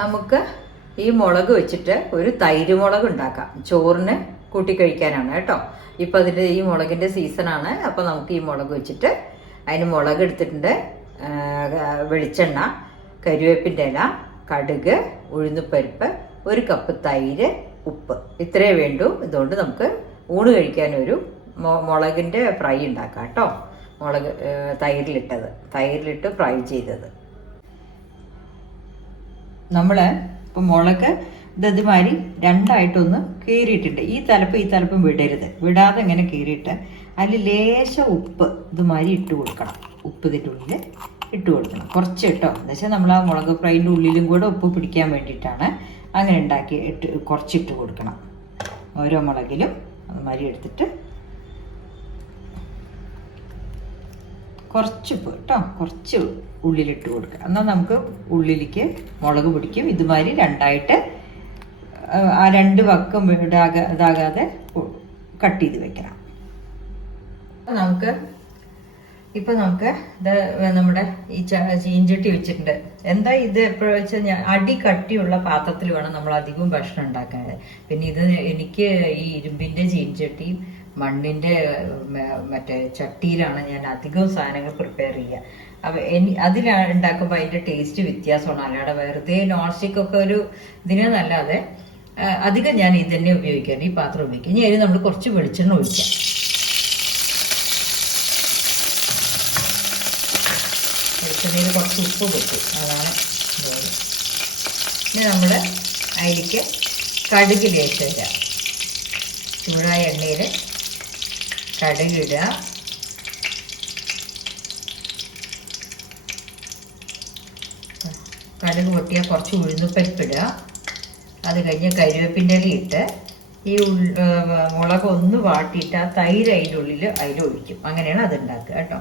നമുക്ക് ഈ മുളക് വെച്ചിട്ട് ഒരു തൈര് മുളക് ഉണ്ടാക്കാം. ചോറിന് കൂട്ടി കഴിക്കാനാണ് കേട്ടോ. ഇപ്പം അതിന്റെ ഈ മുളകിന്റെ സീസണാണ് അപ്പോൾ നമുക്ക് ഈ മുളക് വെച്ചിട്ട് അതിന് മുളക് എടുത്തിട്ടുണ്ട്. വെളിച്ചെണ്ണ കരുവേപ്പിന്റെ ഇല കടുക് ഉഴുന്നുപരിപ്പ് ഒരു കപ്പ് തൈര് ഉപ്പ്. ഇത്രയേ വേണ്ടു. ഇതുകൊണ്ട് നമുക്ക് ഊണ് കഴിക്കാനൊരു മുളകിന്റെ ഫ്രൈ ഉണ്ടാക്കാം കേട്ടോ. മുളക് തൈരിലിട്ടത്. തൈരിലിട്ട് ഫ്രൈ ചെയ്തത്. നമ്മൾ ഇപ്പം മുളക് ഇതുമാതിരി രണ്ടായിട്ടൊന്ന് കീറിയിട്ടുണ്ട്. ഈ തലപ്പ് ഈ തലപ്പും വിടരുത്. വിടാതെ ഇങ്ങനെ കീറിയിട്ട് അതിൽ ലേശ ഉപ്പ് ഇതുമാതിരി ഇട്ട് കൊടുക്കണം. ഉപ്പ് ഇതിന്റെ ഉള്ളിൽ ഇട്ട് കൊടുക്കണം. കുറച്ച് കേട്ടോ എന്ന് വെച്ചാൽ നമ്മൾ ആ മുളക് ഫ്രൈന്റെ ഉള്ളിലും കൂടെ ഉപ്പ് പിടിക്കാൻ വേണ്ടിയിട്ടാണ് അങ്ങനെ ഉണ്ടാക്കി ഇട്ട് കുറച്ചിട്ട് കൊടുക്കണം. ഓരോ മുളകിലും അതുമാതിരി എടുത്തിട്ട് കുറച്ച് ഉപ്പ് കേട്ടോ കുറച്ച് ഉള്ളിലിട്ട് കൊടുക്കുക. എന്നാൽ നമുക്ക് ഉള്ളിലേക്ക് മുളക് പിടിക്കും. ഇതുമാതിരി രണ്ടായിട്ട് ആ, രണ്ട് വക്കം ഇടാക ഇതാകാതെ കട്ട് ചെയ്ത് വെക്കണം. നമുക്ക് ഇപ്പൊ നമുക്ക് ഇത് നമ്മുടെ ഈ ചീഞ്ചട്ടി വെച്ചിട്ടുണ്ട്. എന്താ ഇത് എപ്പോഴും വെച്ചാൽ ഞാൻ അടി കട്ടിയുള്ള പാത്രത്തിൽ വേണം നമ്മൾ അധികവും ഭക്ഷണം ഉണ്ടാക്കാൻ പിന്നെ ഇത് എനിക്ക് ഈ ഇരുമ്പിന്റെ ചീഞ്ചട്ടിയും മണ്ണിന്റെ മ- മറ്റേ ചട്ടിയിലാണ് ഞാൻ അധികം സാധനങ്ങൾ പ്രിപ്പയർ ചെയ്യുക. അപ്പൊ എനി അതിലാണ് ഉണ്ടാക്കുമ്പോൾ അതിന്റെ ടേസ്റ്റ് വ്യത്യാസമാണ്. അല്ലാതെ വെറുതെ നോൺ സ്റ്റിക്ക് ഒക്കെ ഒരു ഇതിനല്ലാതെ ആ, അധികം ഞാൻ ഇത് തന്നെ ഉപയോഗിക്കാറ് ഈ പാത്രം ഉപയോഗിക്കും. ഇനി നമ്മൾ കുറച്ച് വെളിച്ചെണ്ണ ഒഴിക്കാം. വെളിച്ചെണ്ണയിൽ കുറച്ച് ഉപ്പ് പൊട്ടും. അതാണ് ഇനി നമ്മൾ അതിലേക്ക് കടുക് ലേശം ചൂടായ എണ്ണയിൽ കടുക് ഇടുക കടുക് പൊട്ടിയാൽ കുറച്ച് ഉഴുന്നുപരിപ്പ് ഇടുക അത് കഴിഞ്ഞ് കരിവേപ്പിന്റെ ഇട്ട് ഈ മുളക് ഒന്ന് വാട്ടിയിട്ട് ആ തൈര് അതിന്റെ ഉള്ളിൽ അതിൽ ഒഴിക്കും. അങ്ങനെയാണ് അത് ഉണ്ടാക്കുക കേട്ടോ.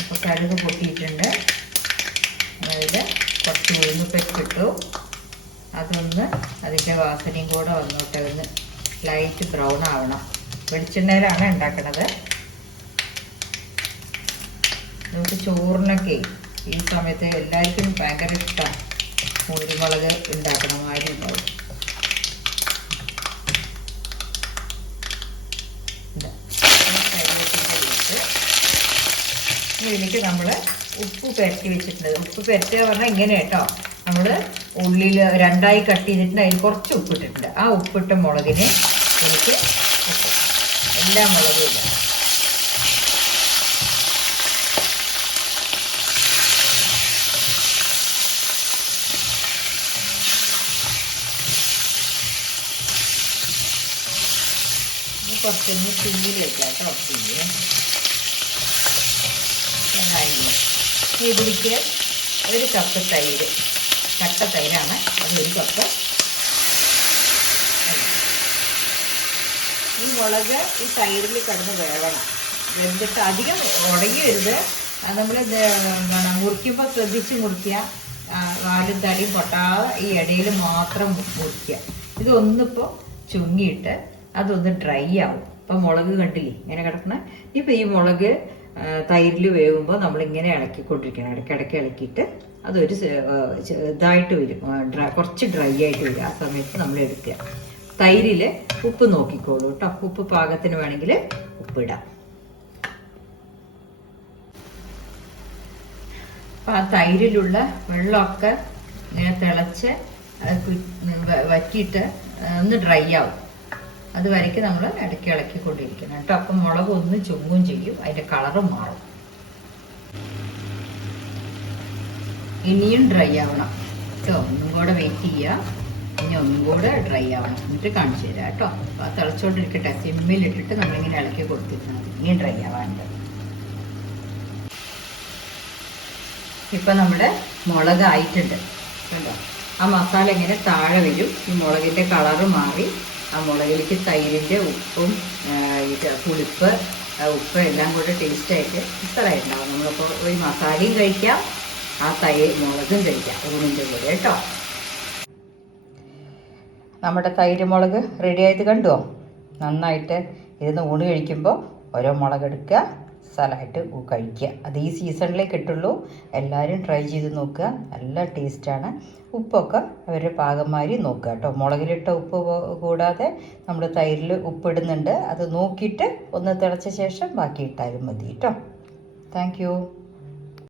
അപ്പോൾ കടുക് പൊട്ടിയിട്ടുണ്ട്. അതിൽ കുറച്ച് ഉഴുന്നുപരിപ്പ് ഇട്ടു അതൊന്ന് അതിന്റെ വാസനയും കൂടെ വന്നോട്ടെ. ഒന്ന് ലൈറ്റ് ബ്രൗൺ ആവണം. വെളിച്ചെണ്ണയിലാണ് ഉണ്ടാക്കണത്. നമുക്ക് ചോറിനൊക്കെ ഈ സമയത്ത് എല്ലാവർക്കും ഭയങ്കര ഇഷ്ടമാണ് കുരുമുളക് ഉണ്ടാക്കണം ആരും ഉണ്ടാവും. ഇതിലേക്ക് നമ്മൾ ഉപ്പ് പുരട്ടി വെച്ചിട്ടുണ്ട് ഉപ്പ് പുരട്ടുക പറഞ്ഞാൽ ഇങ്ങനെ കേട്ടോ. നമ്മൾ ഉള്ളിൽ രണ്ടായി കട്ട് ചെയ്തിട്ടുണ്ട്. അതിൽ കുറച്ച് ഉപ്പിട്ടിട്ടുണ്ട് ആ ഉപ്പിട്ട മുളകിന് എനിക്ക് എല്ലാ മുളകും ഇല്ല കുറച്ചൊന്ന് തീയിൽ വെക്കാം കേട്ടോ. ഇനി ഇതിലേക്ക് ഒരു കപ്പ് തൈര് കട്ട തൈരാണ്. അത് ഒരു കപ്പ് ഈ മുളക് ഈ തൈരിൽ കിടന്ന് വേവണം. വെന്തിട്ട് അധികം ഉടങ്ങി വരുത് നമ്മൾ എന്താണ് മുറിക്കുമ്പോൾ ശ്രദ്ധിച്ച് മുറിക്കുക. വാലും തടിയും പൊട്ടാതെ ഈ ഇടയിൽ മാത്രം മുറിക്കുക. ഇതൊന്നിപ്പോൾ ചുങ്ങിയിട്ട് അതൊന്ന് ഡ്രൈ ആവും. ഇപ്പം മുളക് കണ്ടില്ലേ ഇങ്ങനെ കിടക്കണ ഇപ്പം ഈ മുളക് തൈരിൽ വേവുമ്പോൾ നമ്മളിങ്ങനെ ഇളക്കിക്കൊണ്ടിരിക്കണം. ഇടയ്ക്കിടയ്ക്ക് ഇളക്കിയിട്ട് അതൊരു ഇതായിട്ട് വരും. ഡ്രൈ കുറച്ച് ഡ്രൈ ആയിട്ട് വരും. ആ സമയത്ത് നമ്മൾ എടുക്കുക. തൈരിൽ ഉപ്പ് നോക്കിക്കോളൂ കേട്ടോ. ഉപ്പ് പാകത്തിന് വേണമെങ്കിൽ ഉപ്പിടാം. അപ്പം ആ തൈരിലുള്ള വെള്ളമൊക്കെ ഇങ്ങനെ തിളച്ച് വറ്റിയിട്ട് ഒന്ന് ഡ്രൈ ആവും. അത് വരയ്ക്ക് നമ്മൾ ഇടയ്ക്ക് ഇളക്കിക്കൊണ്ടിരിക്കണം കേട്ടോ. അപ്പം മുളക് ഒന്ന് ചുങ്ങും ചെയ്യും. അതിന്റെ കളറ് മാറും. ഇനിയും ഡ്രൈ ആവണം. കേട്ടോ ഒന്നും കൂടെ വെയിറ്റ് ചെയ്യുക ഇനി ഒന്നും കൂടെ ഡ്രൈ ആവണം. എന്നിട്ട് കാണിച്ചു തരാം കേട്ടോ അപ്പോൾ ആ തിളച്ചോണ്ടിരിക്കട്ടെ. സിമ്മിലിട്ടിട്ട് നമ്മളിങ്ങനെ ഇളക്കി കൊടുത്തിരുന്നാൽ മതി. ഇനിയും ഡ്രൈ ആവാനുണ്ട് ഇപ്പം നമ്മുടെ മുളക് ആയിട്ടുണ്ട് കണ്ടോ? ആ മസാല ഇങ്ങനെ താഴെ വരും. ഈ മുളകിന്റെ കളറ് മാറി. ആ മുളകിലേക്ക് തൈരിന്റെ ഉപ്പും പുളിപ്പ് ഉപ്പ് എല്ലാം കൂടെ ടേസ്റ്റായിട്ട് ഇത്രയുണ്ടാവും നമ്മളിപ്പോൾ ഈ മസാലയും കഴിക്കാം ആ തൈ മുളകും കഴിക്കാം. ഊണിന്റെ കൂടെ കേട്ടോ. നമ്മുടെ തൈര് മുളക് റെഡി ആയത് കണ്ടുവോ? നന്നായിട്ട് ഇരുന്ന് ഊണ് കഴിക്കുമ്പോൾ ഓരോ മുളകെടുക്കുക സ്ഥലമായിട്ട് കഴിക്കുക. അത് ഈ സീസണിലേ കിട്ടുള്ളൂ. എല്ലാവരും ട്രൈ ചെയ്ത് നോക്കുക. നല്ല ടേസ്റ്റാണ്. ഉപ്പൊക്കെ അവരുടെ പാകമാതിരി നോക്കുക കേട്ടോ. മുളകിലിട്ട ഉപ്പ് കൂടാതെ നമ്മൾ തൈരിൽ ഉപ്പിടുന്നുണ്ട്. അത് നോക്കിയിട്ട് ഒന്ന് തിളച്ച ശേഷം ബാക്കി ഇട്ടാലും മതി കേട്ടോ. താങ്ക്